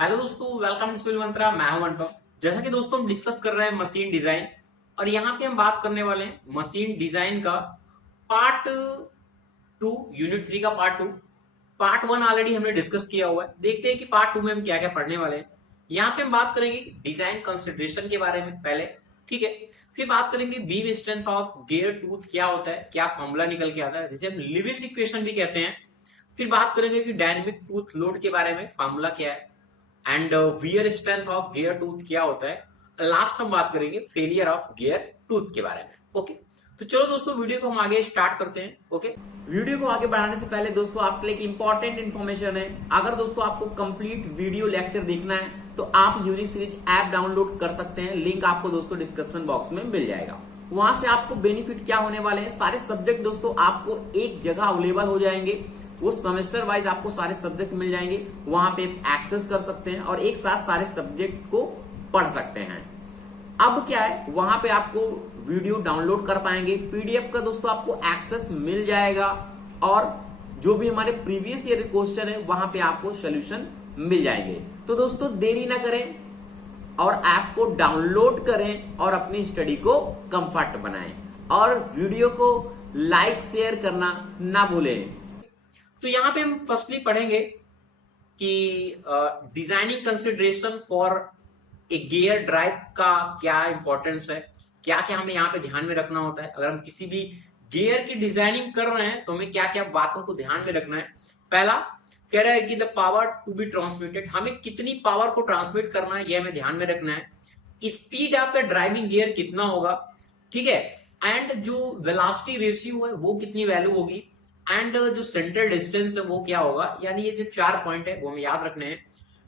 Hello दोस्तों, welcome to skill मंत्रा। मैं हूं अनुपम। जैसा कि दोस्तों हम डिस्कस कर रहे हैं मशीन डिजाइन, और यहाँ पे हम बात करने वाले हैं मशीन डिजाइन का पार्ट टू, यूनिट 3 का पार्ट वन ऑलरेडी हमने डिस्कस किया हुआ है। देखते हैं कि पार्ट टू में हम क्या क्या पढ़ने वाले हैं। यहाँ पे हम बात करेंगे डिजाइन कंसिडरेशन के बारे में पहले, ठीक है। फिर बात करेंगे beam strength of gear tooth क्या होता है, क्या फॉर्मूला निकल के आता है, जिसे हम लिविस इक्वेशन भी कहते हैं। फिर बात करेंगे कि डायनेमिक टूथ लोड के बारे में, फॉर्मूला क्या है, and wear strength of gear tooth क्या होता है। लास्ट हम बात करेंगे फेलियर ऑफ गियर टूथ के बारे में। ओके, तो चलो दोस्तों वीडियो को हम आगे स्टार्ट करते हैं। ओके, वीडियो को आगे बढ़ाने से पहले दोस्तों आपके लिए एक इंपॉर्टेंट इन्फॉर्मेशन है। अगर दोस्तों आपको कंप्लीट वीडियो लेक्चर देखना है तो आप यूनिक सीरीज ऐप डाउनलोड कर सकते हैं। लिंक आपको दोस्तों डिस्क्रिप्शन बॉक्स में मिल जाएगा। वहां से आपको बेनिफिट क्या होने वाले हैं, सारे सब्जेक्ट दोस्तों आपको एक जगह अवेलेबल हो जाएंगे। वो सेमेस्टर वाइज आपको सारे सब्जेक्ट मिल जाएंगे, वहां पे एक्सेस कर सकते हैं और एक साथ सारे सब्जेक्ट को पढ़ सकते हैं। अब क्या है, वहां पे आपको वीडियो डाउनलोड कर पाएंगे, पीडीएफ का दोस्तों आपको एक्सेस मिल जाएगा, और जो भी हमारे प्रीवियस ईयर क्वेश्चन है वहां पे आपको सोल्यूशन मिल जाएंगे। तो दोस्तों देरी ना करें और ऐप को डाउनलोड करें और अपनी स्टडी को कंफर्ट बनाएं, और वीडियो को लाइक शेयर करना ना भूलें। तो यहां पे हम फर्स्टली पढ़ेंगे कि designing consideration for a gear drive का क्या इंपॉर्टेंस है, क्या क्या हमें यहाँ पे ध्यान में रखना होता है। अगर हम किसी भी गियर की डिजाइनिंग कर रहे हैं तो हमें क्या क्या बातों को ध्यान में रखना है। पहला कह रहा है कि the power to be transmitted, हमें कितनी पावर को ट्रांसमिट करना है, यह हमें ध्यान में रखना है। Speed of the driving gear कितना होगा, ठीक है, एंड जो वेलोसिटी रेशियो है वो कितनी वैल्यू होगी, एंड जो सेंटर डिस्टेंस है वो क्या होगा। यानी ये जो 4 पॉइंट है वो हमें याद रखने हैं।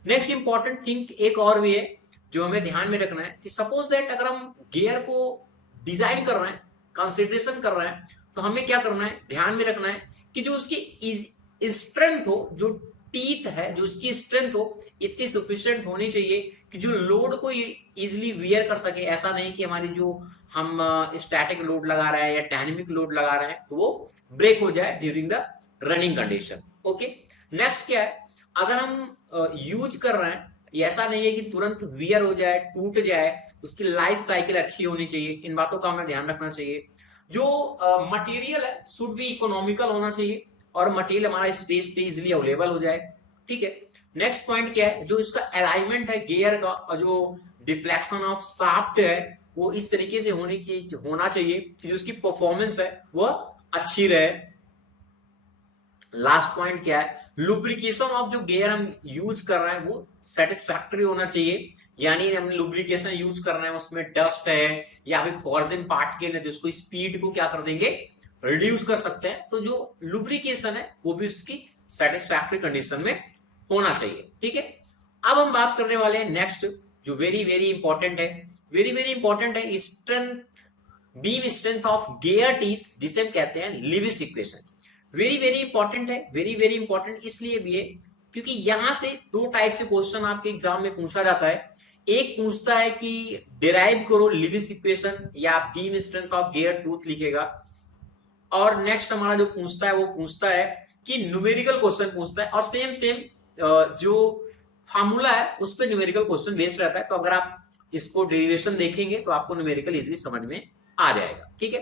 नेक्स्ट इंपॉर्टेंट थिंग एक और भी है जो हमें ध्यान में रखना है कि सपोज दैट अगर हम गियर को डिजाइन कर रहे हैं, कंसिडरेशन कर रहे हैं, तो हमें क्या करना है, ध्यान में रखना है कि जो उसकी स्ट्रेंथ हो, जो टीथ है, जो उसकी स्ट्रेंथ हो इतनी सफिशिएंट होनी चाहिए कि जो लोड को इजिली वियर कर सके। ऐसा नहीं कि हमारी जो हम स्टैटिक लोड लगा रहे हैं या डायनेमिक लोड लगा रहे हैं तो वो ब्रेक हो जाए during the running condition. Okay, next क्या है, अगर हम यूज कर रहे हैं, ये ऐसा नहीं है कि तुरंत वियर हो जाए, टूट जाए, उसकी लाइफ साइकिल अच्छी होनी चाहिए। इन बातों का हमें ध्यान रखना चाहिए। जो मटेरियल है शुड बी इकोनॉमिकल होना चाहिए, और मटेरियल हमारा स्पेस पे इजिली अवेलेबल हो जाए, ठीक है। नेक्स्ट पॉइंट क्या है, जो इसका अलाइनमेंट है गियर का, और जो डिफ्लेक्शन ऑफ शाफ्ट है वो इस तरीके से होना चाहिए कि जो उसकी परफॉर्मेंस है वह अच्छी रहे। लास्ट पॉइंट क्या है, लुब्रिकेशन ऑफ जो गियर हम यूज कर रहे हैं वो सेटिस्फैक्टरी होना चाहिए। यानी हम लुब्रिकेशन यूज कर रहे हैं उसमें डस्ट है या फिर फॉर्जिन पार्टिकल है जिसको स्पीड को क्या कर देंगे, रिड्यूस कर सकते हैं। तो जो लुब्रिकेशन है वो भी उसकी सेटिस्फैक्टरी कंडीशन में होना चाहिए, ठीक है। अब हम बात करने वाले हैं नेक्स्ट, जो वेरी वेरी इंपॉर्टेंट है, वेरी वेरी इंपॉर्टेंट है, strength, beam strength of gear teeth, जिसे हम कहते हैं Lewis equation. Very very important है, वेरी वेरी इंपॉर्टेंट इसलिए भी है क्योंकि यहां से दो टाइप से क्वेश्चन आपके एग्जाम में पूछा जाता है। एक पूछता है कि डिराइव करो लिविस इक्वेशन या beam strength of gear tooth लिखेगा, और नेक्स्ट हमारा जो पूछता है वो पूछता है कि न्यूमेरिकल क्वेश्चन पूछता है, और सेम सेम जो फार्मूला है उस पर न्यूमेरिकल क्वेश्चन बेस्ड रहता है। तो अगर आप इसको डेरिवेशन देखेंगे तो आपको न्यूमेरिकल इजीली समझ में आ जाएगा, ठीक है।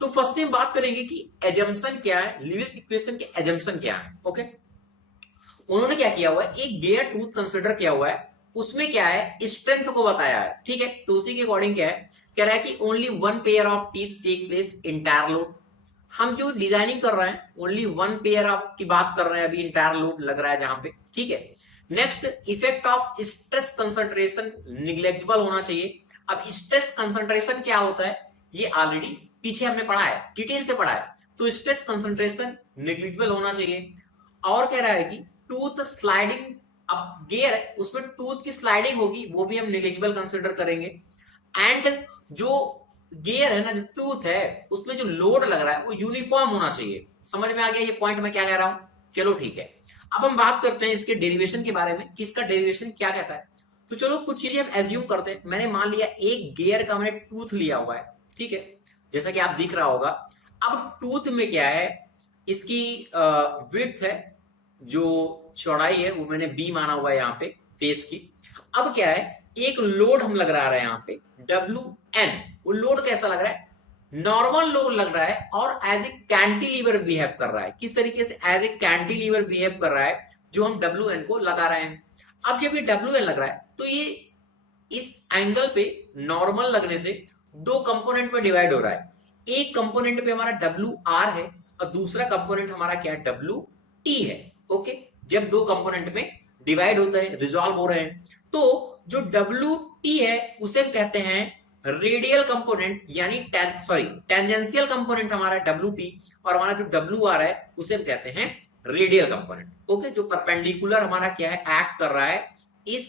तो फर्स्ट टाइम बात करेंगे कि एजम्पशन क्या है, लिविस इक्वेशन के एजम्पशन क्या है। ओके, उन्होंने क्या किया हुआ है, एक गियर टूथ कंसिडर किया हुआ है, उसमें क्या है, स्ट्रेंथ को बताया है, ठीक है। तो उसी के अकॉर्डिंग क्या है, कह रहा है कि only one pair of teeth take place entire load. हम जो डिजाइनिंग कर रहे हैं ओनली वन पेयर ऑफ की बात कर रहे हैं, अभी इंटायर लोड लग रहा है जहां पे, ठीक है। Next, effect of stress concentration neglectable होना चाहिए। अब स्ट्रेस कंसंट्रेशन क्या होता है ये ऑलरेडी पीछे हमने पढ़ा है, डिटेल से पढ़ा है। तो स्ट्रेस कंसंट्रेशन निग्लेक्टेबल होना चाहिए। और कह रहा है कि टूथ स्लाइडिंग, अब गियर है उसमें टूथ की स्लाइडिंग होगी वो भी हम निग्लेक्टेबल कंसिडर करेंगे। एंड जो गियर है ना, जो टूथ है उसमें जो लोड लग रहा है वो यूनिफॉर्म होना चाहिए। समझ में आ गया ये पॉइंट मैं क्या कह रहा हूं, चलो ठीक है। अब हम बात करते हैं इसके डेरिवेशन के बारे में कि इसका डेरिवेशन क्या कहता है। तो चलो कुछ चीजें हम एज्यूम करते हैं। मैंने मान लिया एक गियर का मैंने टूथ लिया हुआ है, ठीक है, जैसा कि आप दिख रहा होगा। अब टूथ में क्या है, इसकी विड्थ है, जो चौड़ाई है वो मैंने बी माना हुआ है यहाँ पे, फेस की। अब क्या है, एक लोड हम लग रहा है यहाँ पे WN, वो लोड कैसा लग रहा है, नॉर्मल लोड लग रहा है और एज ए कैंटिलीवर बिहेव कर रहा है। किस तरीके से, एज ए कैंटिलीवर बिहेव कर रहा है जो हम WN को लगा रहे हैं। अब जब ये WN लग रहा है तो ये इस एंगल पे नॉर्मल लगने से दो कंपोनेंट में डिवाइड हो रहा है। एक कंपोनेंट पे हमारा WR है और दूसरा कंपोनेंट हमारा क्या है, WT है। ओके, जब दो कंपोनेंट में डिवाइड होता है, रिजॉल्व हो रहे हैं, तो जो WT है उसे हम कहते हैं रेडियल कंपोनेंट, यानी टेंजेंशियल कंपोनेंट हमारा WT, और हमारा जो WR है उसे हम कहते हैं रेडियल कंपोनेंट। ओके, जो परपेंडिकुलर हमारा क्या है, एक्ट कर रहा है इस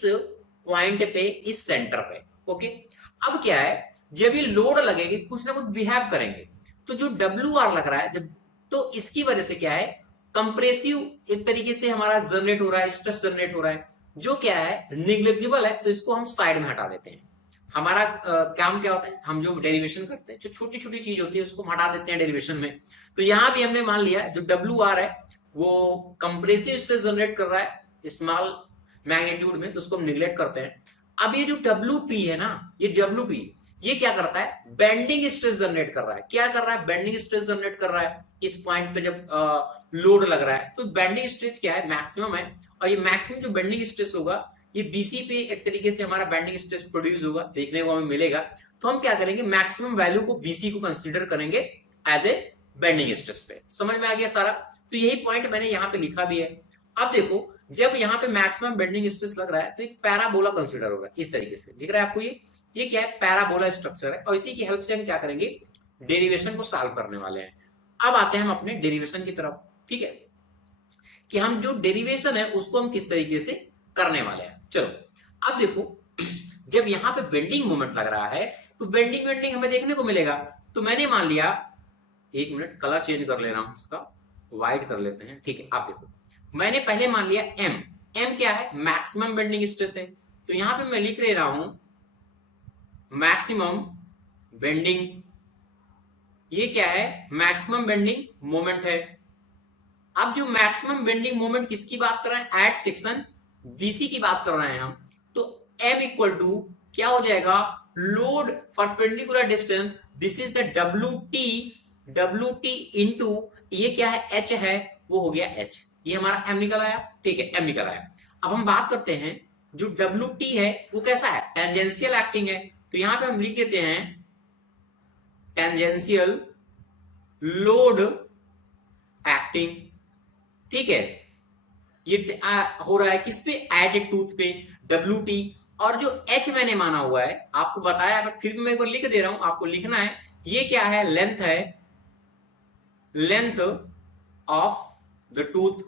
पॉइंट पे, इस सेंटर पे। ओके, अब क्या है, जब ये लोड लगेगी कुछ ना कुछ बिहेव करेंगे, तो जो WR लग रहा है जब, तो इसकी वजह से क्या है, कंप्रेसिव एक तरीके से हमारा जनरेट हो रहा है, स्ट्रेस जनरेट हो रहा है, जो क्या है निग्लेक्जिबल है, तो इसको हम साइड में हटा देते हैं। हमारा काम क्या होता है, हम जो डेरिवेशन करते हैं, जो छोटी छोटी चीज होती है उसको हटा देते हैं डेरिवेशन में। तो यहां भी हमने मान लिया जो WR है वो कंप्रेसिव स्ट्रेस जनरेट कर रहा है स्मॉल मैग्नीट्यूड में, तो उसको हम निग्लेक्ट करते हैं। अब ये जो WT है ना, ये WT ये क्या करता है, बेंडिंग स्ट्रेस जनरेट कर रहा है। क्या कर रहा है, बेंडिंग स्ट्रेस जनरेट कर रहा है इस पॉइंट पे जब लोड लग रहा है। तो बेंडिंग स्ट्रेस क्या है, मैक्सिमम है, और ये मैक्सिमम जो बेंडिंग स्ट्रेस होगा ये BC पे एक तरीके से हमारा बेंडिंग स्ट्रेस प्रोड्यूस होगा, देखने को हमें मिलेगा। तो हम क्या करेंगे, मैक्सिमम वैल्यू को BC को कंसीडर करेंगे एज ए बेंडिंग स्ट्रेस पे। समझ में आ गया सारा? तो यही पॉइंट मैंने यहाँ पे लिखा भी है। अब देखो, जब यहाँ पे मैक्सिमम बेंडिंग स्ट्रेस लग रहा है तो एक पैराबोला कंसीडर होगा, इस तरीके से दिख रहा है आपको। ये क्या है, पैराबोला स्ट्रक्चर है, और इसी की हेल्प से हम क्या करेंगे, डेरिवेशन को सॉल्व करने वाले हैं। अब आते हैं हम अपने डेरिवेशन की तरफ। ठीक है, कि हम जो डेरिवेशन है उसको हम किस तरीके से करने वाले हैं। चलो, अब देखो, जब यहाँ पे बेंडिंग मोमेंट लग रहा है तो बेंडिंग हमें देखने को मिलेगा। तो मैंने मान लिया, एक मिनट कलर चेंज कर ले रहा हूं, इसका व्हाइट कर लेते हैं। ठीक है, आप देखो, मैंने पहले मान लिया M क्या है, मैक्सिमम बेंडिंग स्ट्रेस है। तो यहां पे मैं लिख ले रहा हूं मैक्सिमम बेंडिंग, ये क्या है, मैक्सिमम बेंडिंग मोमेंट है। अब जो मैक्सिमम बेंडिंग मोमेंट किसकी बात कर रहे हैं, एट सेक्शन BC की बात कर रहे हैं हम। तो M इक्वल टू क्या हो जाएगा, load perpendicular distance, this is the WT into ये क्या है, H है, वो हो गया H। ये हमारा M निकल आया। ठीक है, M निकल आया। अब हम बात करते हैं जो WT है वो कैसा है, टेंजेंशियल एक्टिंग है। तो यहां पे हम लिख देते हैं टेंजेंशियल लोड एक्टिंग। ठीक है, ये हो रहा है किस पे, एट ए टूथ पे, WT। और जो H मैंने माना हुआ है, आपको बताया, बट फिर भी मैं एक बार लिख दे रहा हूं, आपको लिखना है। ये क्या है, लेंथ है, लेंथ ऑफ द टूथ।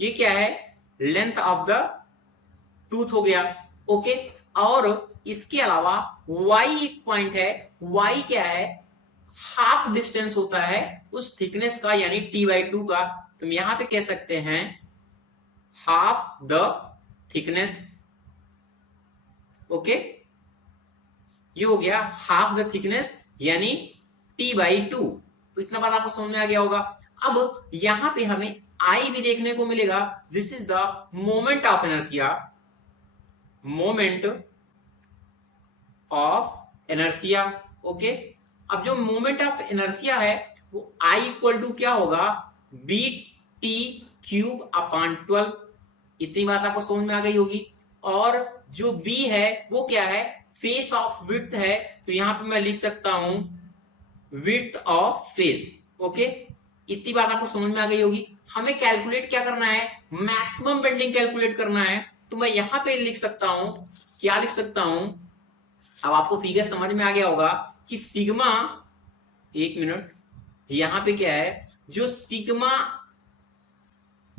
ये क्या है, लेंथ ऑफ द टूथ हो गया। ओके, और इसके अलावा Y एक पॉइंट है, Y क्या है, हाफ डिस्टेंस होता है उस थिकनेस का, यानी T/2 का। तुम यहां पे कह सकते हैं हाफ द थिकनेस। ओके, ये हो गया हाफ द थिकनेस यानी T/2। तो इतना बात आपको समझ में आ गया होगा। अब यहां पे हमें I भी देखने को मिलेगा, this is the moment of inertia, moment of inertia. Okay, अब जो मोमेंट ऑफ इनर्शिया है वो I इक्वल टू क्या होगा, BT³/12। इतनी बात आपको समझ में आ गई होगी। और जो B है वो क्या है, फेस ऑफ विड्थ है। तो यहां पे मैं लिख सकता हूं विड्थ ऑफ फेस। ओके, इतनी बात आपको समझ में आ गई होगी। हमें कैलकुलेट क्या करना है, मैक्सिमम बेंडिंग कैलकुलेट करना है। तो मैं यहां पे लिख सकता हूं, क्या लिख सकता हूं, अब आपको फिगर समझ में आ गया होगा कि सिग्मा, एक मिनट, यहां पे क्या है, जो सिग्मा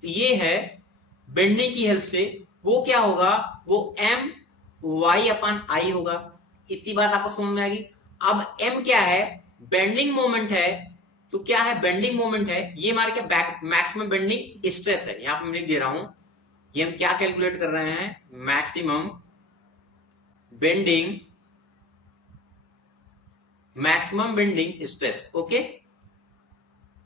ये है बेंडिंग की हेल्प से, वो क्या होगा, वो MY/I होगा। इतनी बात आपको समझ में आ गई। अब M क्या है, बेंडिंग मोमेंट है। तो क्या है, बेंडिंग मोमेंट है, ये हमारे क्या, मैक्सिमम बेंडिंग स्ट्रेस है। यहां पर मैं लिख दे रहा हूं, ये हम क्या कैलकुलेट कर रहे हैं, maximum bending, maximum bending stress. Okay,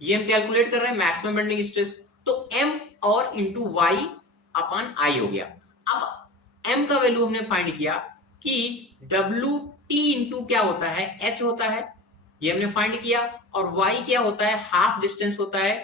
ये हम कैलकुलेट कर रहे हैं मैक्सिमम बेंडिंग स्ट्रेस। तो M और इंटू Y/I हो गया। अब m का वैल्यू हमने फाइंड किया कि डब्ल्यू टी इंटू क्या होता है, h होता है, ये हमने फाइंड किया। और y क्या होता है, हाफ डिस्टेंस होता है,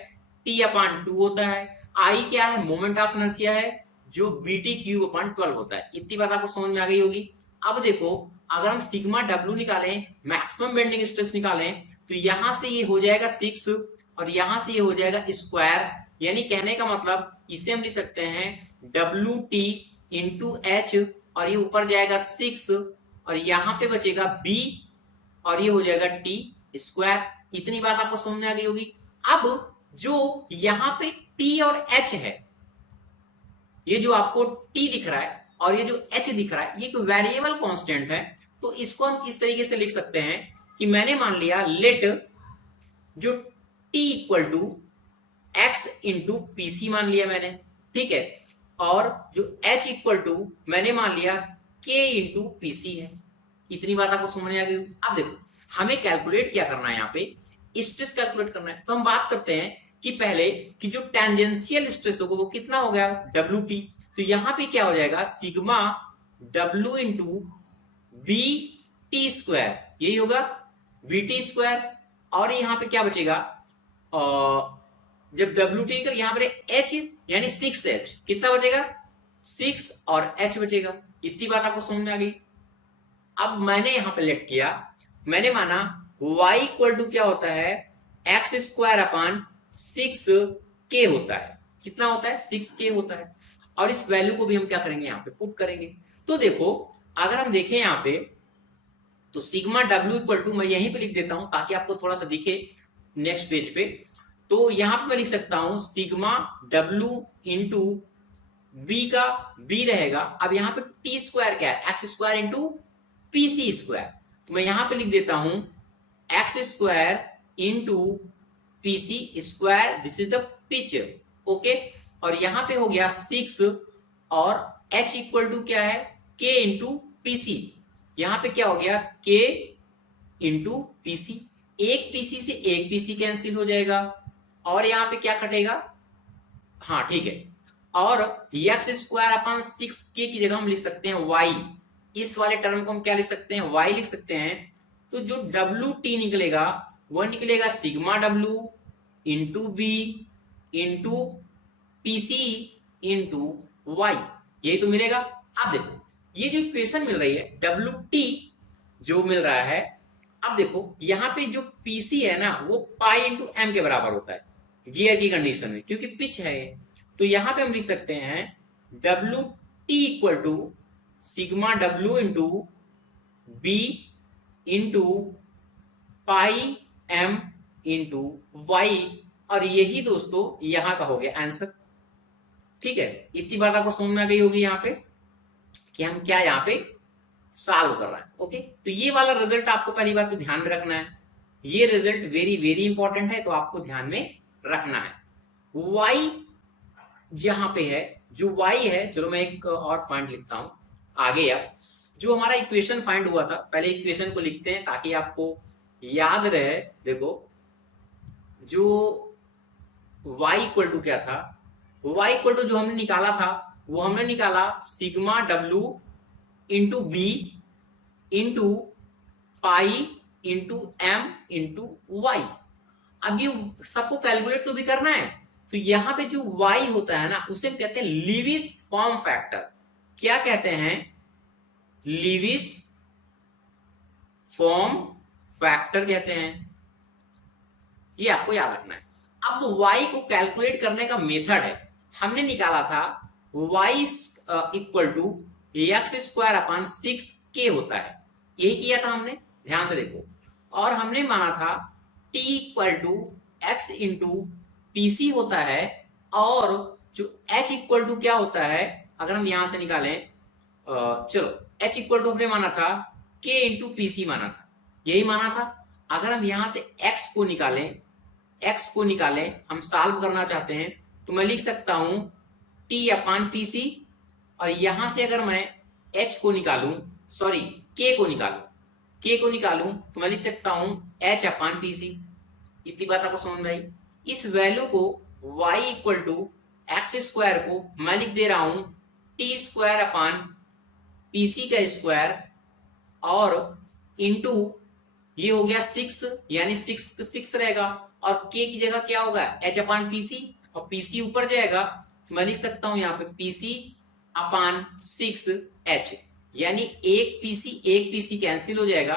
t अपॉन 2 होता है। I क्या है, मोमेंट ऑफ इनर्शिया है, जो बीटी क्यूब अपॉन 12 होता है। इतनी बात आपको समझ में आ गई होगी। अब देखो, अगर हम सिग्मा डब्ल्यू निकालें, मैक्सिमम बेंडिंग स्ट्रेस निकालें, तो यहां से ये हो जाएगा 6 और यहां से ये हो जाएगा स्क्वायर। यानी कहने का मतलब इसे हम लिख सकते हैं डब्ल्यू टी इंटू एच, और ये ऊपर जाएगा 6 और यहाँ पे बचेगा b और ये हो जाएगा टी स्क्वायर। इतनी बात आपको समझ में आ गई होगी। अब जो यहाँ पे t और h है, ये जो आपको t दिख रहा है और ये जो h दिख रहा है, ये एक वेरिएबल कांस्टेंट है। तो इसको हम इस तरीके से लिख सकते हैं कि मैंने मान लिया लेट जो t equal to x into PC मान लिया मैंने, ठीक है, और जो h इक्वल टू मैंने मान लिया k इंटू पीसी है। इतनी बात आपको समझ में आ गई। अब देखो, हमें कैलकुलेट क्या करना है, यहाँ पे स्ट्रेस कैलकुलेट करना है। तो हम बात करते हैं कि पहले कि जो टेंजेंशियल स्ट्रेस होगा वो कितना हो गया, डब्ल्यू टी। तो यहाँ पे क्या हो जाएगा, sigma W into B T square, यही होगा बी टी स्क्वायर। और यहाँ पे क्या बचेगा, जब डब्ल्यू टी निकल यहाँ पे h यानी 6h, कितना बचेगा 6 और h बचेगा। इतनी बात आपको समझ में आ गई। अब मैंने यहां पे लेट किया, मैंने माना y इक्वल टू क्या होता है, एक्स स्क्वायर अपॉन 6k होता है। कितना होता है, 6k होता है। और इस वैल्यू को भी हम क्या करेंगे, यहाँ पे पुट करेंगे। तो देखो, अगर हम देखें यहाँ पे, तो सिग्मा डब्ल्यू इक्वल टू, मैं यहीं पे लिख देता हूं ताकि आपको थोड़ा सा दिखे नेक्स्ट पेज पे। तो यहां पे मैं लिख सकता हूं सिग्मा डब्ल्यू इंटू बी का बी रहेगा। अब यहाँ पे टी स्क्वायर क्या है, x square into PC square. तो मैं यहां पे लिख देता हूं x square into PC square, this is the pitch, okay. और यहां पे हो गया 6 और h इक्वल टू क्या है, k इंटू पीसी। यहां पे क्या हो गया, k इंटू पीसी। एक पीसी से एक पीसी कैंसिल हो जाएगा और यहां पे क्या कटेगा, हाँ ठीक है। और एक्स स्क्वायर अपॉन 6k की जगह हम लिख सकते हैं y। इस वाले टर्म को हम क्या लिख सकते हैं, y लिख सकते हैं। तो जो डब्ल्यू टी निकलेगा वह निकलेगा sigma W into B into PC into Y, यही तो मिलेगा। अब देखो, ये जो इक्वेशन मिल रही है डब्ल्यू टी जो मिल रहा है, अब देखो यहां पे जो पीसी है ना, वो पाई इंटू एम के बराबर होता है गियर की कंडीशन में, क्योंकि पिच है। तो यहां पे हम लिख सकते हैं W T equal to sigma W into B into pi M into Y. और यही दोस्तों यहां का हो गया आंसर, ठीक है। इतनी बात आपको समझ में आ गई होगी यहाँ पे कि हम क्या यहाँ पे सॉल्व कर रहा है, ओके। तो ये वाला रिजल्ट आपको पहली बात तो ध्यान में रखना है, ये रिजल्ट वेरी वेरी इंपॉर्टेंट है, तो आपको ध्यान में रखना है। y जहां पे है, जो y है, चलो मैं एक और पॉइंट लिखता हूं आगे। अब जो हमारा इक्वेशन फाइंड हुआ था, पहले इक्वेशन को लिखते हैं ताकि आपको याद रहे। देखो, जो y इक्वल टू क्या था, y इक्वल टू जो हमने निकाला था वो हमने निकाला sigma W into B into pi into M into Y. अब ये सबको कैलकुलेट तो भी करना है। तो यहां पे जो y होता है ना, उसे हम कहते हैं लीविस फॉर्म फैक्टर। क्या कहते हैं, लीविस फॉर्म फैक्टर कहते हैं, ये आपको याद रखना है। अब y को कैलकुलेट करने का मेथड है, हमने निकाला था y equal to x square upon 6k होता है, यही किया था हमने, ध्यान से देखो। और हमने माना था t equal to x into PC होता है, और जो h इक्वल टू क्या होता है, अगर हम यहां से निकालें, चलो h इक्वल टू हमने माना था k इंटू पीसी माना था, यही माना था। अगर हम यहां से x को निकालें, हम सॉल्व करना चाहते हैं, तो मैं लिख सकता हूं t अपॉन पीसी, और यहां से अगर मैं h को निकालूं, सॉरी k को निकालूं, तो मैं लिख सकता हूं h अपॉन पीसी। इतनी बात आपको समझ में आई। इस वैल्यू को y equal to x square को मैं लिख दे रहा हूं t स्क्वायर अपॉन पीसी का स्क्वायर और इंटू ये हो गया 6, यानी 6 रहेगा, और के की जगह क्या होगा एच अपान पीसी, और पीसी ऊपर जाएगा तो मैं लिख सकता हूं यहाँ पे पीसी अपान 6h, यानी एक पीसी कैंसिल हो जाएगा,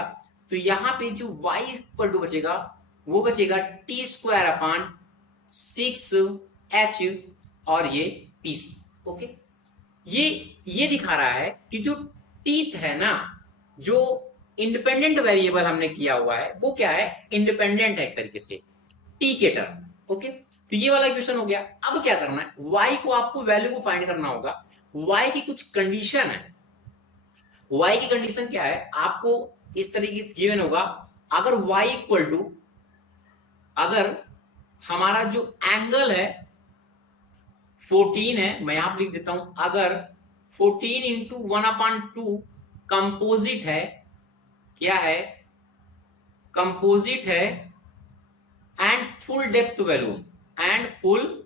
तो यहाँ पे जो y इक्वल टू बचेगा वो बचेगा टी स्क्वायर अपान 6h और ये पीसी। ओके, ये दिखा रहा है कि जो टीथ है ना, जो इंडिपेंडेंट वेरिएबल हमने किया हुआ है वो क्या है, इंडिपेंडेंट है एक तरीके से टी के टर्म। ओके, तो ये वाला इक्वेशन हो गया। अब क्या करना है, y को आपको वैल्यू को फाइंड करना होगा। y की कुछ कंडीशन है, y की कंडीशन क्या है, आपको इस तरीके से गिवन होगा, अगर y इक्वल टू, अगर हमारा जो एंगल है 14 है, मैं यहां पर लिख देता हूं, अगर 14 इंटू 1/2 कंपोजिट है, क्या है, कंपोजिट है, and full depth value, and full,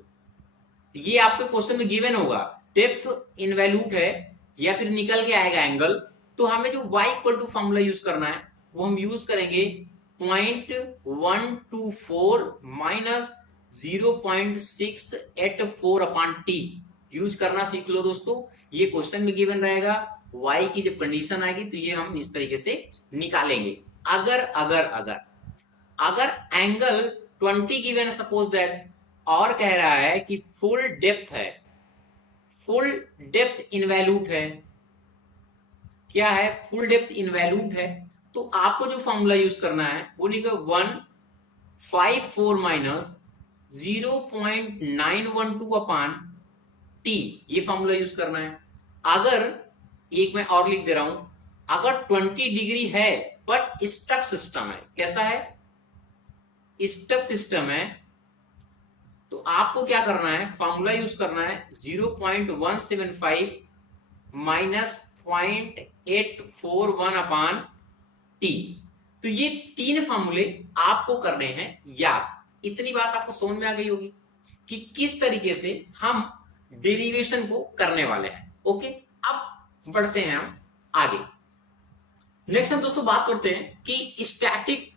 ये आपके क्वेश्चन में गिवन होगा, डेप्थ इनवैल्यूट है या फिर निकल के आएगा एंगल, तो हमें जो y equal to formula use करना है वो हम यूज करेंगे 0.124 माइनस 0.684/t यूज करना सीख लो दोस्तों। ये क्वेश्चन में गिवन रहेगा, y की जब कंडीशन आएगी तो ये हम इस तरीके से निकालेंगे। अगर अगर अगर अगर एंगल 20 गिवन, सपोज दैट, और कह रहा है कि फुल डेप्थ है, फुल डेप्थ इनवैल्यूट है, क्या है, फुल डेप्थ इनवैल्यूट है, तो आपको जो फॉर्मूला यूज करना है वो लिखो 154 माइनस 0.912/t, ये फॉर्मूला यूज करना है। अगर एक मैं और लिख दे रहा हूं, अगर 20 डिग्री है बट स्टफ सिस्टम है, कैसा है, स्टफ सिस्टम है, तो आपको क्या करना है, फॉर्मूला यूज करना है 0.175 माइनस 0.841/t। तो ये तीन फॉर्मूले आपको करने हैं याद। इतनी बात आपको समझ में आ गई होगी कि किस तरीके से हम डेरिवेशन को करने वाले हैं। ओके, अब बढ़ते हैं हम आगे। नेक्स्ट हम दोस्तों बात करते हैं कि स्टैटिक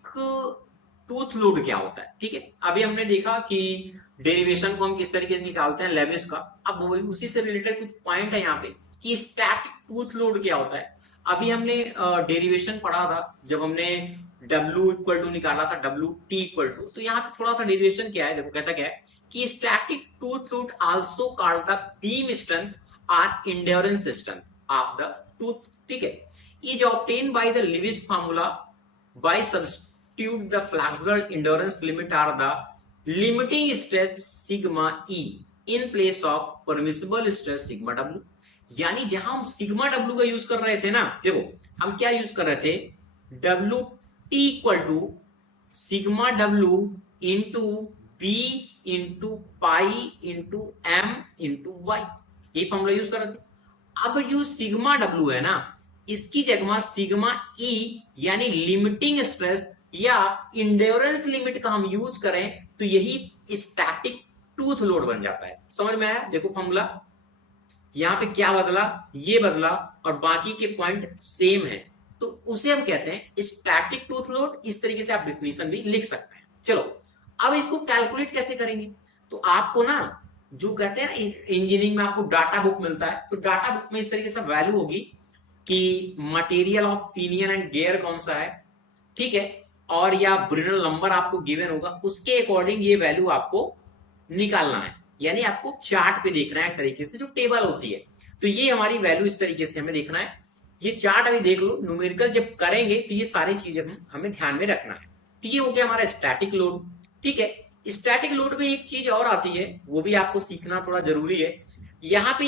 टूथ लोड क्या होता है। ठीक है, अभी हमने देखा कि डेरिवेशन को हम किस तरीके से निकालते हैं लेविस का, अब उसी से रिलेटेड कुछ पॉइंट है यहाँ पे कि स्टैटिक टूथ लोड क्या होता है। अभी हमने डेरिवेशन पढ़ा था जब हमने W इक्वल टू निकाला था, WT इक्वल टू, तो यहाँ पे थोड़ा सा डेरिवेशन क्या है, देखो कहता क्या है कि static tooth load also called the beam strength और endurance strength of the tooth. ठीक है, is obtain by the Lewis formula by substitute the flexible endurance limit or the limiting stress sigma E in place of permissible stress sigma W। यानी जहां हम sigma W का use कर रहे थे ना, देखो हम क्या यूज कर रहे थे, WT equal to sigma W into B into pi into M into Y, ये फॉर्मूला यूज कर रहे थे। अब जो सिग्मा W है ना, इसकी जगह सिग्मा E यानी लिमिटिंग स्ट्रेस या इंड्योरेंस लिमिट का हम यूज करें तो यही स्टैटिक टूथ लोड बन जाता है। समझ में आया, देखो फॉर्मूला यहां पे क्या बदला, ये बदला, और बाकी के पॉइंट सेम है, तो उसे हम कहते हैं स्टैटिक टूथ लोड। इस तरीके से आप डिफिनीशन भी लिख सकते हैं। चलो अब इसको कैलकुलेट कैसे करेंगे, तो आपको ना जो कहते हैं ना इंजीनियरिंग में आपको डाटा बुक मिलता है, तो डाटा बुक में इस तरीके से वैल्यू होगी कि material of pinion and gear कौन सा है, ठीक है, और या ब्रिनल नंबर आपको गिवन होगा, उसके अकॉर्डिंग ये वैल्यू आपको निकालना है। यानी आपको चार्ट पे देखना है एक तरीके से, जो टेबल होती है, तो ये हमारी वैल्यू इस तरीके से हमें देखना है। ये चार्ट अभी देख लो, न्यूमेरिकल जब करेंगे तो ये सारी चीजें हमें ध्यान में रखना है। तो ये हो गया हमारा स्टैटिक लोड। ठीक है, स्टैटिक लोड में एक चीज और आती है, वो भी आपको सीखना थोड़ा जरूरी है। यहाँ पे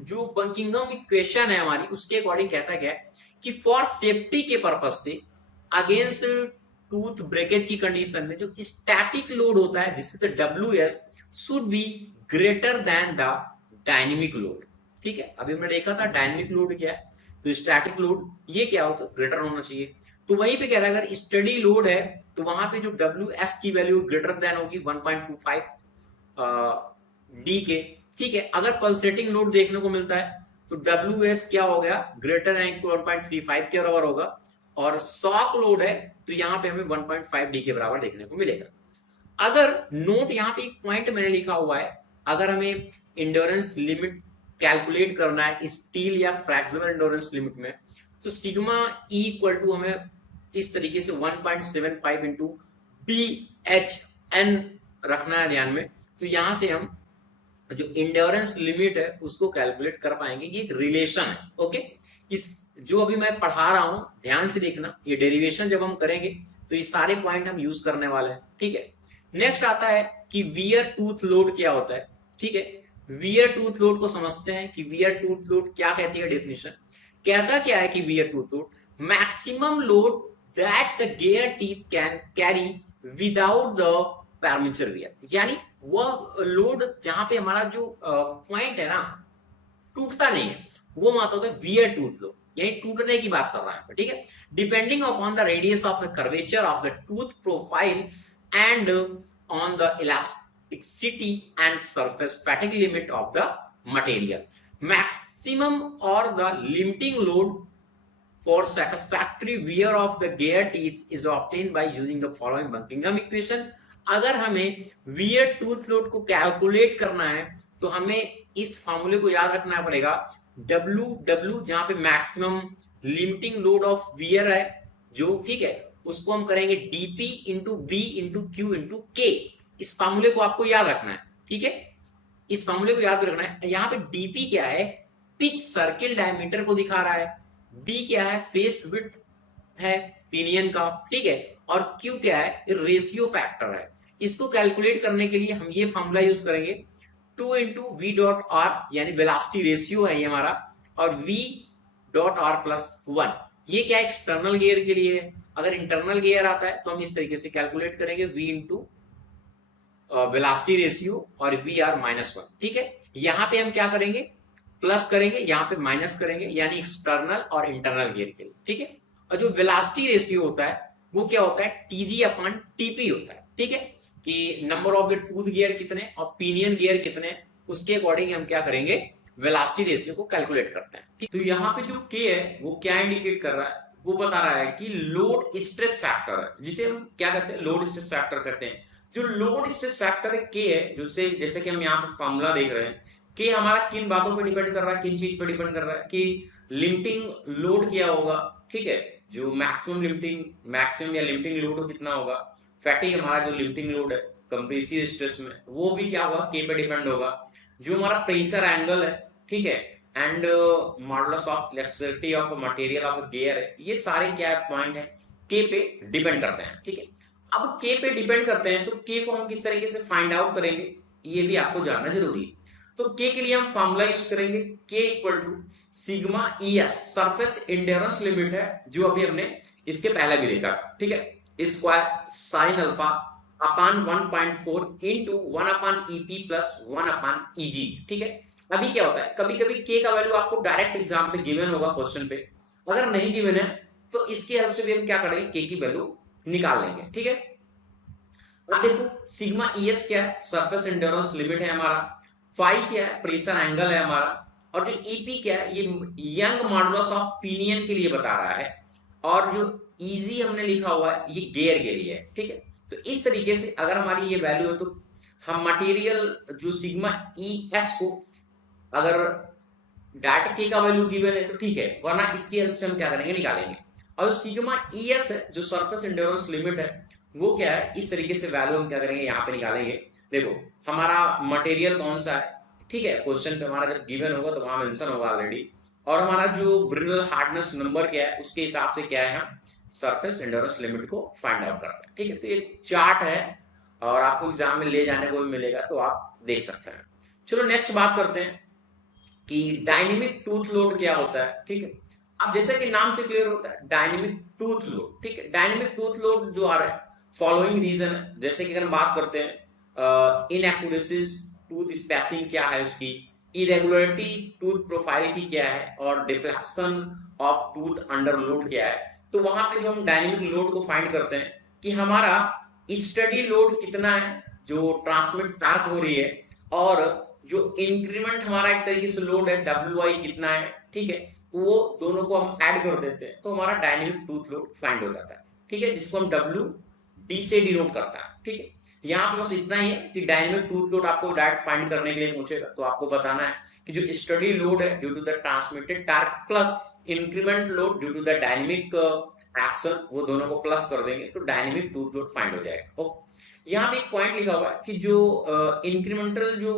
जो बंकिंगम इक्वेशन है हमारी, उसके अकॉर्डिंग कहता है क्या कि फॉर सेफ्टी के पर्पज से अगेंस्ट टूथ ब्रेकेज की कंडीशन में जो स्टैटिक लोड होता है, this is the WS should be greater than the dynamic load. ठीक है, अभी हमने देखा था डायनेमिक लोड क्या है, तो स्टैटिक लोड ये क्या होता है, ग्रेटर होना चाहिए। तो वहीं पे कह रहा है अगर स्टडी लोड है तो वहां पे जो WS की वैल्यू ग्रेटर देन होगी 1.25 D के। ठीक है, अगर पल्सेटिंग लोड देखने को मिलता है तो WS क्या हो गया, ग्रेटर देन इक्वल 1.35 के बराबर होगा, और शॉक लोड है तो यहाँ पे हमें 1.5 डी के बराबर देखने को मिलेगा। अगर नोट यहाँ पे एक पॉइंट मैंने लिखा हुआ है, अगर हमें इंड्योरेंस लिमिट कैलकुलेट करना है स्टील या फ्रैक्शनल इंड्योरेंस लिमिट में, तो सिग्मा ई इक्वल टू हमें इस तरीके से 1.75 इंटू BHN रखना है ध्यान में। तो यहां से हम जो इंड्योरेंस लिमिट है उसको कैलकुलेट कर पाएंगे। ये एक रिलेशन है, ओके। इस जो अभी मैं पढ़ा रहा हूं ध्यान से देखना, ये डेरिवेशन जब हम करेंगे तो ये सारे पॉइंट हम यूज करने वाले हैं, ठीक है। नेक्स्ट आता है कि वियर टूथ लोड क्या होता है, ठीक है। वियर टूथ लोड को समझते हैं कि वियर टूथ लोड क्या कहती है डेफिनेशन। कहता क्या है कि wear tooth load, maximum load that the gear teeth can carry without the parameter wear, यानी वह लोड जहां पे हमारा जो पॉइंट है ना टूटता नहीं है, वो मानता होता है वियर टूथ लोड, यानी टूटने की बात कर रहा है, ठीक है। Depending upon the radius of the curvature of the tooth profile and on the elasticity and surface fatigue limit of the material, maximum और the limiting load for satisfactory wear of the gear teeth is obtained by using the following Buckingham equation। अगर हमें wear tooth load को calculate करना है तो हमें इस फॉर्मूले को याद रखना पड़ेगा, W जहां पे maximum limiting load of wear है जो, ठीक है, उसको हम करेंगे DP into B into Q into K। इस फॉर्मूले को आपको याद रखना है, ठीक है, इस फॉर्मूले को याद रखना है। यहाँ पे DP क्या है, पिच सर्किल डायमीटर को दिखा रहा है, B क्या है, फेस विड्थ है पिनियन का, ठीक है, और Q क्या है, रेशियो फैक्टर है। इसको कैलकुलेट करने के लिए हम ये फॉर्मूला यूज करेंगे 2 इंटू वी डॉट आर, यानी वेलोसिटी रेशियो है ये हमारा, और V डॉट आर प्लस 1। ये क्या एक्सटर्नल गियर के लिए है। अगर इंटरनल गियर आता है तो हम इस तरीके से कैलकुलेट करेंगे V इंटू वेलोसिटी रेशियो और VR माइनस 1, ठीक है। यहां पे हम क्या करेंगे, प्लस करेंगे, यहाँ पे माइनस करेंगे, यानी एक्सटर्नल और इंटरनल गियर के लिए, ठीक है। और जो वेलोसिटी रेशियो होता है वो क्या होता है, TG अपॉन TP होता है, ठीक है, कि number of the tooth gear कितने और पिनियन गियर कितने, उसके अकॉर्डिंग हम क्या करेंगे, वेलोसिटी रेशियो को कैलकुलेट करते हैं, ठीक। तो यहाँ पे जो K है वो क्या इंडिकेट कर रहा है, वो बता रहा है कि लोड स्ट्रेस फैक्टर है, जिसे हम क्या करते हैं, लोड स्ट्रेस फैक्टर करते हैं। जो लोड स्ट्रेस फैक्टर है K है, जैसे कि हम यहाँ पे फॉर्मूला देख रहे हैं कि हमारा किन बातों पे डिपेंड कर रहा है, किन चीज पे डिपेंड कर रहा है, कि लिमिटिंग लोड क्या होगा, ठीक है, जो मैक्सिमम या लिमिटिंग लोड कितना होगा, फैटिग हमारा जो लिमिटिंग लोड है कंप्रेसिव स्ट्रेस में, वो भी क्या होगा, के पे डिपेंड होगा। जो हमारा प्रेशर एंगल है, ठीक है, and modulus of flexibility of material of gear है, ये सारे क्या पॉइंट है, के पे डिपेंड करते हैं, ठीक है। अब के पे डिपेंड करते हैं तो के को हम किस तरीके से फाइंड आउट करेंगे, ये भी आपको जानना जरूरी है। तो K के लिए हम फॉर्मूला यूज करेंगे, K equal to sigma ES, surface endurance limit है, जो अभी हमने इसके पहले भी देखा, ठीक है, square sine alpha upon 1.4 into 1 upon EP plus 1 upon EG, ठीक है। अभी क्या होता है, कभी कभी K का वैल्यू आपको डायरेक्ट एग्जाम पे गिवन होगा क्वेश्चन पे, अगर नहीं गिवन है तो इसकी हेल्प से भी हम क्या करेंगे, K की वैल्यू निकाल लेंगे, ठीक है। अब देखो सिग्मा ES क्या है, सरफेस एंड्योरेंस लिमिट है हमारा, फाई क्या है, प्रेशर एंगल है हमारा, और जो EP क्या है, ये यंग मॉडुलस ऑफ पिनियन के लिए बता रहा है, और जो EG हमने लिखा हुआ है ये गियर के लिए है, ठीक है। तो इस तरीके से अगर हमारी ये वैल्यू है तो हम मटेरियल जो सिग्मा ES को अगर डाटा K का वैल्यू गिवन है तो ठीक है, वरना इसकी हेल्प से हम क्या करेंगे, निकालेंगे। और सिग्मा ES है जो सरफेस एंड्योरेंस लिमिट है, वो क्या है, इस तरीके से वैल्यू हम क्या करेंगे, यहाँ पे निकालेंगे। देखो हमारा मटेरियल कौन सा है, ठीक है, क्वेश्चन पे हमारा जब गिवन होगा तो वहां मेंशन होगा ऑलरेडी, और हमारा जो ब्रिटल हार्डनेस नंबर क्या है उसके हिसाब से क्या है, हम सरफेस एंड्योरेंस लिमिट को फाइंड आउट करते हैं, ठीक है। तो ये चार्ट है और आपको एग्जाम में ले जाने को भी मिलेगा, तो आप देख सकते हैं। चलो नेक्स्ट बात करते हैं कि डायनेमिक टूथ लोड क्या होता है, ठीक है। अब जैसे कि नाम से क्लियर होता है डायनेमिक टूथ लोड, ठीक है। डायनेमिक टूथ लोड जो आ रहा है फॉलोइंग रीजन है, जैसे कि अगर हम बात करते हैं इनएक्यूरेसीज टूथ स्पेसिंग क्या है उसकी, इरेगुलरिटी टूथ प्रोफाइल की क्या है, और deflection of tooth under load क्या है। तो वहां पे जो हम डायनेमिक लोड को फाइंड करते हैं कि हमारा स्टडी लोड कितना है जो ट्रांसमिट टार्क हो रही है, और जो इंक्रीमेंट हमारा एक तरीके से लोड है WI कितना है, ठीक है, वो दोनों को हम ऐड कर देते हैं तो हमारा डायनेमिक टूथ लोड फाइंड हो जाता है, ठीक है, जिसको हम WD से डिनोट करता है, ठीक है। यहाँ पे बस इतना ही है कि डायनेमिक टूथ लोड आपको डायरेक्ट फाइंड करने के लिए पूछेगा तो आपको बताना है कि जो स्टडी लोड है due to the transmitted torque plus increment load due to the dynamic action, वो दोनों को प्लस कर देंगे तो डायनेमिक टूथ लोड फाइंड हो जाएगा। ओके, यहाँ पे एक पॉइंट लिखा हुआ है कि जो इंक्रीमेंटल जो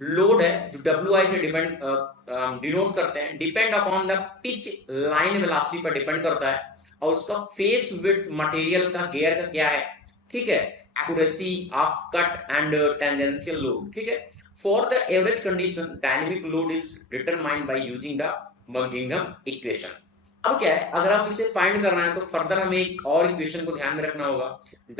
लोड है जो WI से डिनोट करते हैं depend upon the pitch line velocity पर डिपेंड करता है और उसका फेस विड्थ मटेरियल का गियर का क्या है, ठीक है, accuracy of cut and tangential load, ठीक है। For the average condition dynamic load is determined by using the Buckingham equation. अब क्या है, अगर आप इसे फाइंड करना है तो फर्दर हमें एक और इक्वेशन को ध्यान में रखना होगा।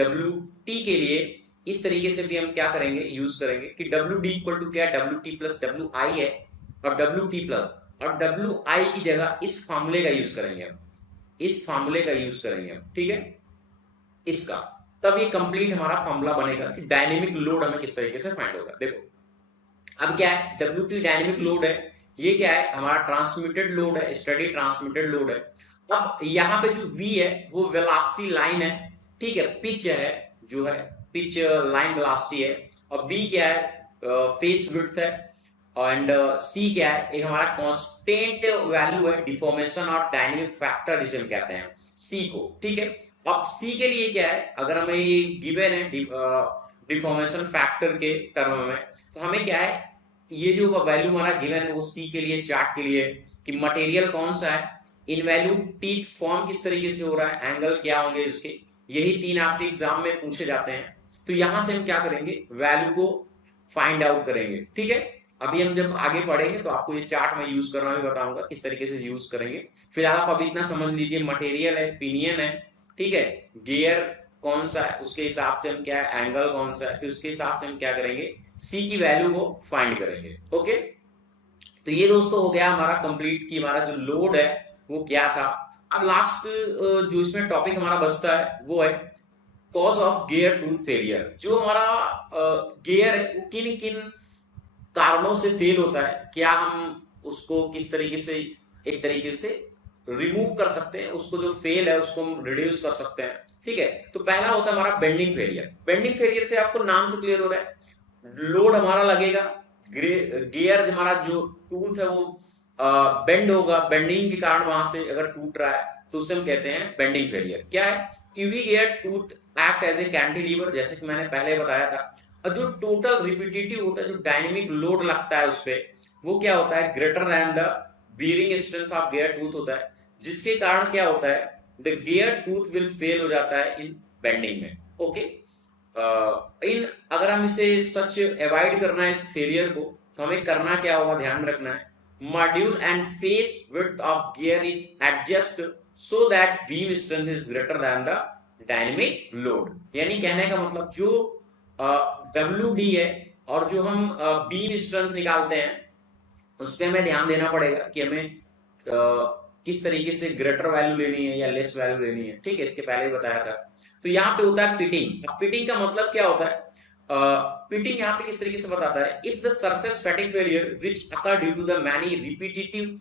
WT के लिए इस तरीके से भी हम क्या करेंगे, यूज करेंगे कि WD इक्वल टू क्या है, WT प्लस WI है और WT प्लस और WI की जगह इस फॉर्मूले का यूज करेंगे हम, इस फॉर्मूले का यूज करेंगे हम, ठीक है, इसका, तब ये कंप्लीट हमारा फॉर्मूला बनेगा कि डायनेमिक लोड हमें किस तरीके से फाइंड होगा। देखो अब क्या है, WT डायनेमिक लोड है, ये क्या है हमारा ट्रांसमिटेड लोड है, स्टडी ट्रांसमिटेड लोड है। अब यहाँ पे जो V है वो वेलोसिटी लाइन है, ठीक है, पिच है, जो है पिच लाइन वेलोसिटी है, और B क्या है फेस विड्थ है, एंड C क्या है एक हमारा कांस्टेंट वैल्यू है डिफॉर्मेशन और डायनेमिक फैक्टर जिसे हम कहते हैं C को, ठीक है। अब C के लिए क्या है, अगर हमें ये गिवन है डिफॉर्मेशन फैक्टर के टर्म में, तो हमें क्या है ये जो वैल्यू हमारा गिवन है वो C के लिए चार्ट के लिए कि मटेरियल कौन सा है, इन वैल्यू टीथ फॉर्म किस तरीके से हो रहा है, एंगल क्या होंगे इसके, यही 3 आपके एग्जाम में पूछे जाते हैं। तो यहां से हम क्या करेंगे, वैल्यू को फाइंड आउट करेंगे, ठीक है। अभी हम जब आगे पढ़ेंगे तो आपको ये चार्ट मैं यूज करना भी बताऊंगा किस तरीके से यूज करेंगे। फिलहाल आप अभी इतना समझ लीजिए, मटेरियल है, पिनियन है, ठीक है, गियर कौन सा है उसके हिसाब से हम क्या है, एंगल कौन सा है, फिर उसके हिसाब से हम क्या करेंगे, C की वैल्यू को फाइंड करेंगे। ओके, तो ये दोस्तों हो गया हमारा कंप्लीट कि हमारा जो लोड है वो क्या था। अब लास्ट जो इसमें टॉपिक हमारा बचता है वो है cause of gear tooth failure. जो हमारा गियर है वो किन किन कारणों से फेल होता है, क्या हम उसको किस तरीके से एक तरीके से रिमूव कर सकते हैं, उसको जो फेल है उसको हम रिड्यूस कर सकते हैं, ठीक है। तो पहला होता है हमारा बेंडिंग फेलियर। बेंडिंग फेलियर से आपको नाम से क्लियर हो रहा है, लोड हमारा लगेगा, गियर हमारा जो टूथ है वो बेंड होगा, बेंडिंग के कारण वहां से अगर टूट रहा है तो उसे हम कहते हैं बेंडिंग फेलियर। क्या है, UV gear tooth act as a cantilever, जैसे कि मैंने पहले बताया था, और जो टोटल रिपीटेटिव होता है, जो डायनेमिक लोड लगता है उस पर, वो क्या होता है greater than the bearing strength of gear tooth होता है, जिसके कारण क्या होता है the gear tooth will fail हो जाता है इन बेंडिंग में। ओके, इन अगर हम इसे सच अवॉइड करना है इस फेलियर को, तो हमें करना क्या होगा, ध्यान में रखना है, module and face width of gear is adjust so that beam strength is greater than the dynamic load. यानी कहने का मतलब जो WD है और जो हम बीम स्ट्रेंथ निकालते हैं उस पर हमें ध्यान देना पड़ेगा कि हमें किस तरीके से ग्रेटर वैल्यू लेनी है या लेस वैल्यू लेनी है, ठीक है, इसके पहले ही बताया था। तो यहाँ पे होता है पिटिंग। अब पिटिंग का मतलब क्या होता है, पिटिंग यहाँ पे किस तरीके से बताता है, if the surface fatigue failure which occur due to the many repetitive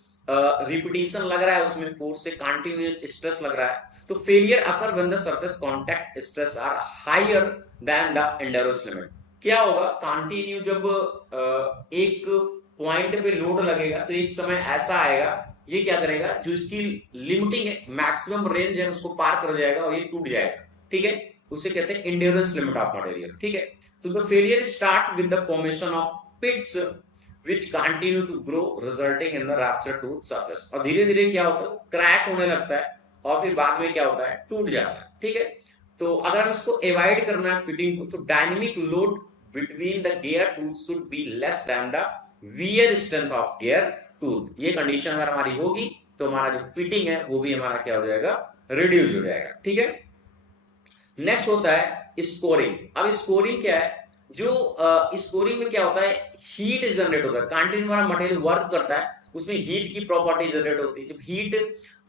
repetition लग रहा है उसमें फोर्स से कंटीन्यूअस स्ट्रेस लग रहा है, तो failure occur when the surface contact stress are higher than the endurance limit. क्या होगा, कंटिन्यू जब एक पॉइंट पे लोड लगेगा तो एक समय ऐसा आएगा ये क्या करेगा, जो इसकी लिमिटिंग है, मैक्सिमम रेंज है, उसको पार कर जाएगा और ये टूट जाएगा, ठीक है, उसे कहते हैं एंड्योरेंस लिमिट ऑफ मटेरियल, ठीक है। तो the failure start with the formation of pits which continue to grow resulting in the rupture tooth surface, और धीरे धीरे क्या होता है क्रैक होने लगता है और फिर बाद में क्या होता है टूट जाता है, ठीक है। तो अगर हम इसको अवॉइड करना है पिटिंग को, तो dynamic load between the gear tooth should be less than the wear strength of gear tooth. ये कंडीशन अगर हमारी होगी तो हमारा जो पिटिंग है वो भी हमारा क्या हो जाएगा, रिड्यूस हो जाएगा, ठीक है। नेक्स्ट होता है स्कोरिंग। अब स्कोरिंग क्या है, जो स्कोरिंग में क्या होता है, हीट जनरेट होता है, कंटिन्यू हमारा मटेरियल वर्क करता है, उसमें हीट की प्रॉपर्टी जनरेट होती है। जब हीट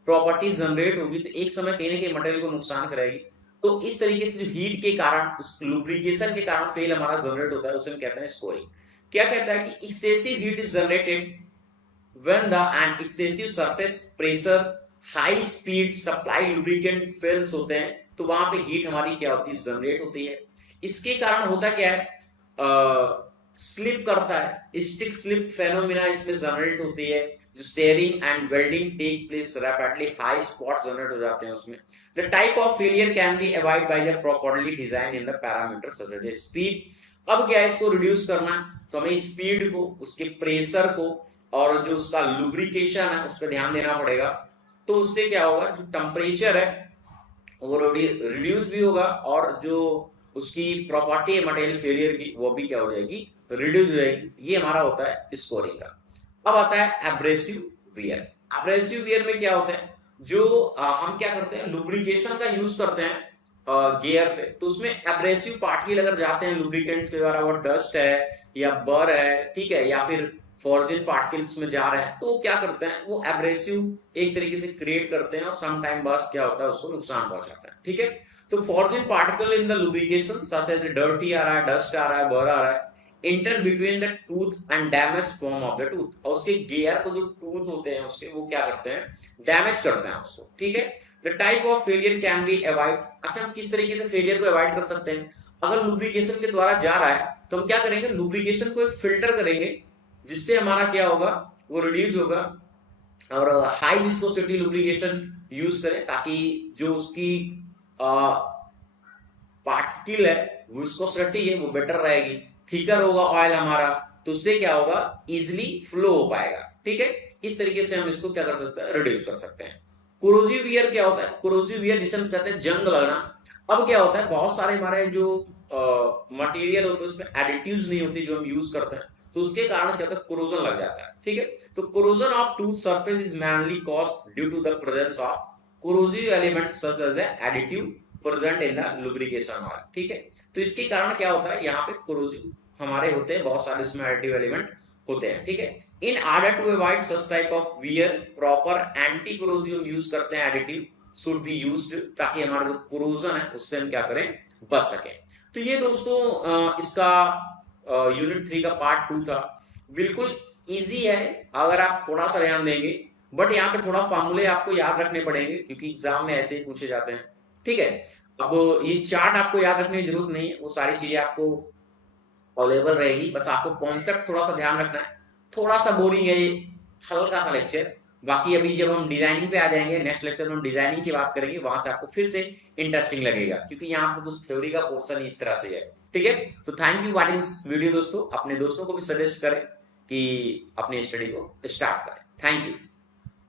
प्रॉपर्टी जनरेट होगी तो एक समय कहीं ना कहीं मटेरियल को नुकसान करेगी, तो इस तरीके से जो हीट के कारण, उस लुब्रिकेशन के कारण फेल हमारा जनरेट होता है, उसे हम कहते हैं स्कोरिंग। क्या कहता है कि excessive heat is generated when the an excessive surface pressure high speed supply lubricant fails होते हैं, तो वहां पे हीट हमारी क्या होती है, जनरेट होती है। इसके कारण होता क्या है, स्लिप करता है, स्टिक स्लिप फेनोमेना इसमें जनरेट होती है, जो shearing and welding take place rapidly, high spot generate हो जाते हैं उसमें। The type of failure can be avoid by the properly design in the parameter such as speed. अब क्या है, इसको रिड्यूस करना है तो हमें स्पीड को, उसके प्रेशर को और जो उसका लुब्रिकेशन है उस पर ध्यान देना पड़ेगा। तो उससे क्या होगा, जो टेम्परेचर है वो रिड्यूस भी होगा और जो उसकी प्रॉपर्टी है मटेरियल फेलियर की वो भी क्या हो जाएगी, रिड्यूस हो जाएगी। ये हमारा होता है स्कोरिंग का। अब आता है एब्रेसिव वियर। एब्रेसिव वियर में क्या होता है, जो हम क्या करते हैं, लुब्रिकेशन का यूज करते हैं गियर पे, तो उसमें एब्रेसिव पार्टिकल अगर जाते हैं लुब्रिकेंट के द्वारा, वो डस्ट है या बर है, ठीक है, या फिर फॉर्जिन पार्टिकल्स में जा रहे हैं, तो क्या करते हैं, वो एब्रेसिव एक तरीके से क्रिएट करते हैं और सम टाइम बाद क्या होता है, उसको नुकसान पहुंचाता है। ठीक है, तो foreign particle in the lubrication such as dirty आ रहा है, डस्ट आ रहा है, बर आ रहा है, inter between the tooth and damage form of the tooth, और उसके गियर को जो टूथ होते हैं उसके, वो क्या करते हैं, डैमेज करते हैं उसको। ठीक है, the type of failure can be avoid. अच्छा, हम किस तरीके से फेलियर को अवॉइड कर सकते हैं, अगर लुब्रिकेशन के द्वारा जा रहा है तो हम क्या करेंगे, लुब्रिकेशन को एक फिल्टर करेंगे, जिससे हमारा क्या होगा, वो रिड्यूस होगा, और हाई विस्कोसिटी लुब्रिकेशन यूज करें, ताकि जो उसकी पार्टिकल है, विस्कोसिटी है, वो बेटर रहेगी, थिकर होगा ऑयल हमारा, तो उससे क्या होगा, इजिली फ्लो हो पाएगा। ठीक है, इस तरीके से हम इसको क्या कर सकते हैं, रिड्यूस कर सकते हैं। कोरोसिव वियर क्या होता है, कोरोसिव वियर जिसे हम कहते हैं जंग लगना। अब क्या होता है, बहुत सारे हमारे जो मटेरियल होते हैं उसमें एडिटिव्स नहीं होती जो हम यूज करते हैं, तो उसके कारण क्या होता है, कोरोजन लग जाता है। ठीक है, तो corrosion of tooth surface is mainly caused due to the presence of corrosive element such as additive present in the lubrication oil. ठीक है, तो इसके कारण क्या होता है, यहाँ पे कोरोसिव हमारे होते हैं, बहुत सारे इसमें एडिटिव एलिमेंट होते हैं। ठीक है, in order to avoid such type of wear, proper anti corrosive use करते हैं, एडिटिव शुड बी यूज्ड, ताकि हमारा जो कोरोजन है उससे हम क्या करें, बच सके। तो ये दोस्तों इसका यूनिट 3 का पार्ट 2 था। बिल्कुल इजी है अगर आप थोड़ा सा ध्यान देंगे, बट यहाँ पे थोड़ा फॉर्मूले आपको याद रखने पड़ेंगे, क्योंकि एग्जाम में ऐसे ही पूछे जाते हैं। ठीक है, अब ये चार्ट आपको याद रखने की जरूरत नहीं है, वो सारी चीजें आपको अवेलेबल रहेगी, बस आपको कॉन्सेप्ट थोड़ा सा ध्यान रखना है। थोड़ा सा बोरिंग है ये, हल्का सा लेक्चर, बाकी अभी जब हम डिजाइनिंग पे आ जाएंगे, नेक्स्ट लेक्चर में हम डिजाइनिंग की बात करेंगे, वहां से आपको फिर से इंटरेस्टिंग लगेगा, क्योंकि यहाँ पे कुछ थ्योरी का पोर्शन इस तरह से है। ठीक है, तो thank you watching this video दोस्तों, अपने दोस्तों को भी सजेस्ट करें कि अपनी स्टडी को स्टार्ट करें। Thank you.